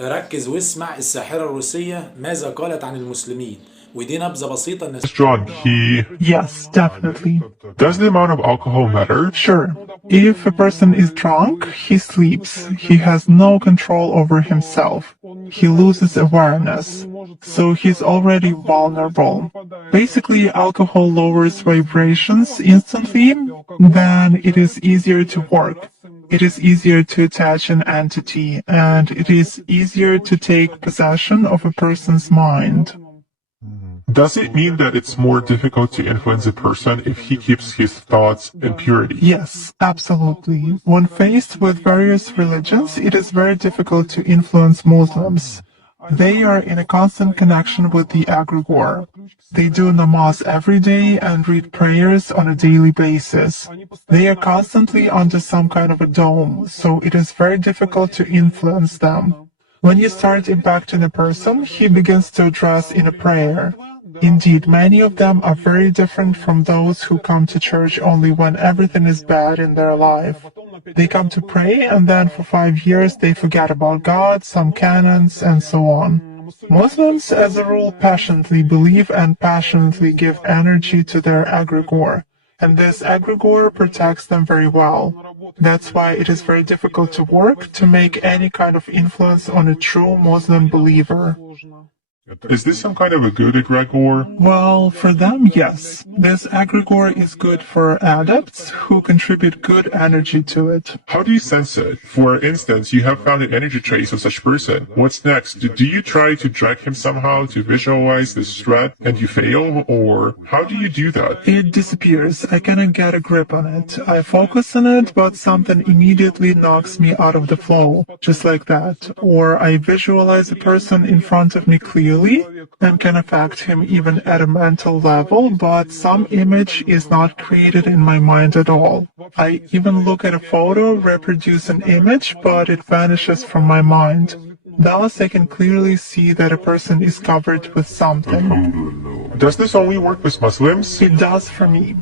ركز واسمع الساحرة الروسية ماذا قالت عن المسلمين، ودي نبذة بسيطة الناس. Strong. Yes, definitely. Does the amount of alcohol matter? Sure. If a person is drunk, he sleeps. He has no control over himself. He loses awareness. So he's already vulnerable. Basically, alcohol lowers vibrations instantly, then it is easier to work. It is easier to attach an entity, and it is easier to take possession of a person's mind. Does it mean that it's more difficult to influence a person if he keeps his thoughts in purity? Yes, absolutely. When faced with various religions, it is very difficult to influence Muslims. They are in a constant connection with the egregore. They do namaz every day and read prayers on a daily basis. They are constantly under some kind of a dome, so it is very difficult to influence them. When you start impacting a person, he begins to address in a prayer. Indeed, many of them are very different from those who come to church only when everything is bad in their life. They come to pray and then for 5 years they forget about God, some canons, and so on. Muslims, as a rule, passionately believe and passionately give energy to their egregore, and this egregore protects them very well. That's why it is very difficult to work to make any kind of influence on a true Muslim believer. Is this some kind of a good egregore? Well, for them, yes. This egregore is good for adepts who contribute good energy to it. How do you sense it? For instance, you have found an energy trace of such person. What's next? Do you try to drag him somehow to visualize this threat and you fail? Or how do you do that? It disappears. I cannot get a grip on it. I focus on it, but something immediately knocks me out of the flow, just like that. Or I visualize a person in front of me clearly and can affect him even at a mental level, but some image is not created in my mind at all. I even look at a photo, reproduce an image, but it vanishes from my mind. Thus, I can clearly see that a person is covered with something. Does this only work with Muslims? It does for me.